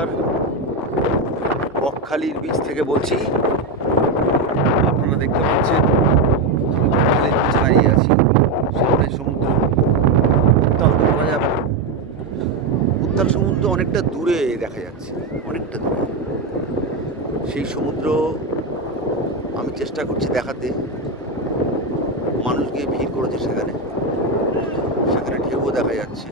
নমস্কার, বকখালির বীচ থেকে বলছি। আপনারা দেখতে পাচ্ছেন বকখালির বীচে দাঁড়িয়ে আছি। সামনে সমুদ্র, উত্তাল তো বলা যাবে না, উত্তাল সমুদ্র অনেকটা দূরে দেখা যাচ্ছে, অনেকটা দূরে। সেই সমুদ্র আমি চেষ্টা করছি দেখাতে, মানুষ গিয়ে ভিড় করেছে সেখানে, সেখানে ঢেউও দেখা যাচ্ছে।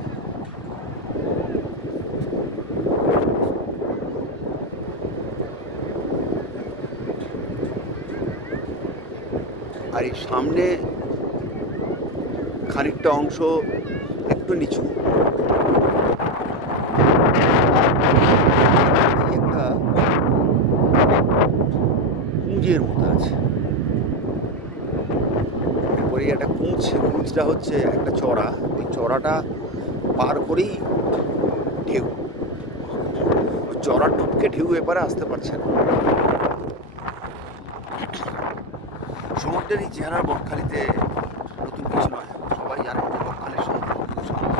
আর এই সামনে খানিকটা অংশ একটু নিচু, একটা কুঁজের মতো আছে। এরপরে একটা কুঁজটা হচ্ছে একটা চড়া, ওই চড়াটা পার করেই ঢেউ, ওই চড়া টপকে ঢেউ এপারে আসতে পারছে না। সমুদ্রের এই চেহারা বকখালিতে নতুন কিছু নয়, সবাই জানে যে বকখালির সমুদ্র কিন্তু শান্ত।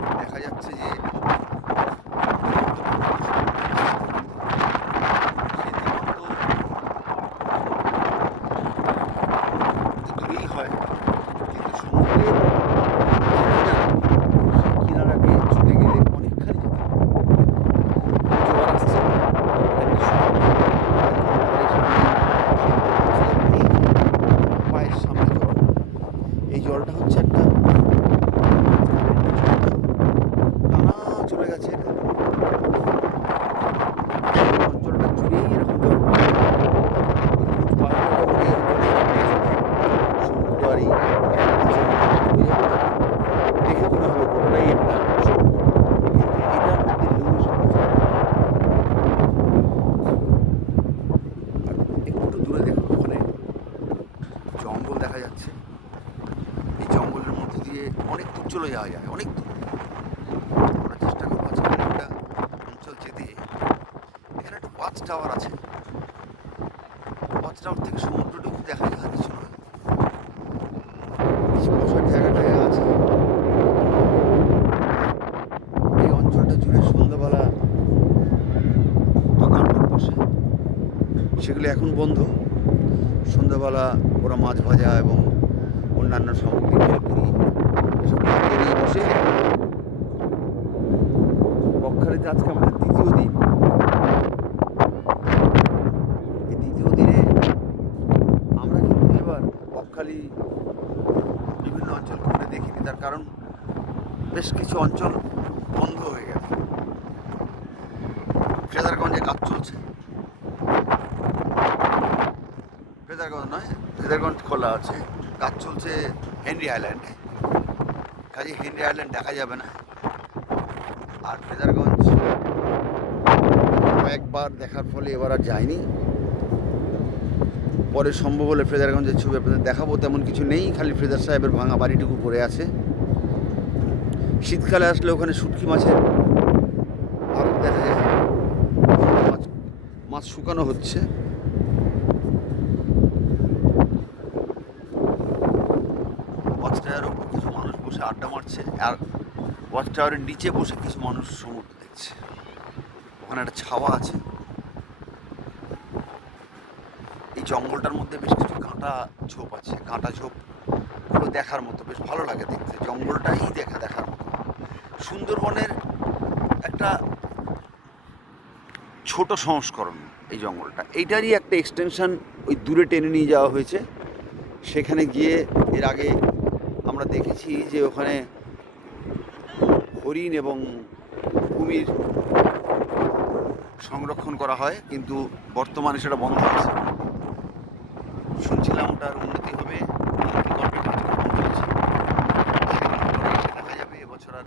এবং দেখা যাচ্ছে যে দূরেই হয়, কিন্তু সমুদ্রের কিনারাকে ছুটে গেলে অনেকখানি যেতে হয়। জোয়ার আসছে, পায়ের সামনে জল, এই জলটা হচ্ছে একটা টানা চলে গেছে অঞ্চলটা জুড়েই, এরকম জল সমুদ্র আর এই দেখে মনে হবে কোনটাই একটা সমুদ্র, কিন্তু এটার মধ্যে ঢেউ এসে পড়ছে। আর একটু দূরে দেখুন, ওখানে জঙ্গল দেখা যাচ্ছে। এই জঙ্গলের মধ্যে দিয়ে অনেক দূর চলে যাওয়া যায়, অনেক দূর। আমরা চেষ্টা করবো আজকে একটা অঞ্চল যেতে। এখানে একটা ওয়াচ টাওয়ার আছে, ওয়াচ টাওয়ার থেকে সমুদ্রটুকু দেখা যায়, কিছু নয়। কিছু বসার জায়গাটায় আছে। এই অঞ্চলটা জুড়ে সন্ধ্যাবেলা দোকানপাট বসে, সেগুলো এখন বন্ধ। সন্ধ্যাবেলা ওরা মাছ ভাজা এবং অন্যান্য সামগ্রী, ভেলপুরি এসব খাদ্য নিয়ে বসে। বকখালিতে আজকে আমাদের দ্বিতীয় দিন। এই দ্বিতীয় দিনে আমরা কিন্তু এবার বকখালি বিভিন্ন অঞ্চল ঘুরে দেখিনি, তার কারণ বেশ কিছু অঞ্চল বন্ধ হয়ে গেছে। ফ্রেজারগঞ্জে কাজ চলছে, ফ্রেজারগঞ্জ নয়, ফ্রেজারগঞ্জ খোলা আছে, কাজ চলছে হেনরি আইল্যান্ডে। কাজে হেনরি আইল্যান্ড দেখা যাবে না। আর ফ্রেজারগঞ্জ কয়েকবার দেখার ফলে এবার আর যায়নি। পরে সম্ভব হলে ফ্রেজারগঞ্জের ছবি আপনাদের দেখাবো। তেমন কিছু নেই, খালি ফ্রেজার সাহেবের ভাঙা বাড়িটুকু পড়ে আছে। শীতকালে আসলে ওখানে শুটকি মাছের আড়ত দেখা যায়, মাছ শুকানো হচ্ছে। ওয়াচ টাওয়ারের ওপর কিছু মানুষ বসে আড্ডা মারছে, আর ওয়াচ টাওয়ারের নিচে বসে কিছু মানুষ সমুদ্র দেখছে। ওখানে একটা ছাওয়া আছে। এই জঙ্গলটার মধ্যে বেশ কিছু কাঁটা ঝোপ আছে, কাঁটা ঝোপগুলো দেখার মতো, বেশ ভালো লাগে দেখতে। জঙ্গলটাই দেখার মতো। সুন্দরবনের একটা ছোট সংস্করণ এই জঙ্গলটা, এইটারই একটা এক্সটেনশন ওই দূরে টেনে নিয়ে যাওয়া হয়েছে। সেখানে গিয়ে এর আগে আমরা দেখেছি যে ওখানে হরিণ এবং কুমির সংরক্ষণ করা হয়, কিন্তু বর্তমানে সেটা বন্ধ আছে। শুনছিলাম ওটার উন্নতি হবে, দেখা যাবে এবছর আর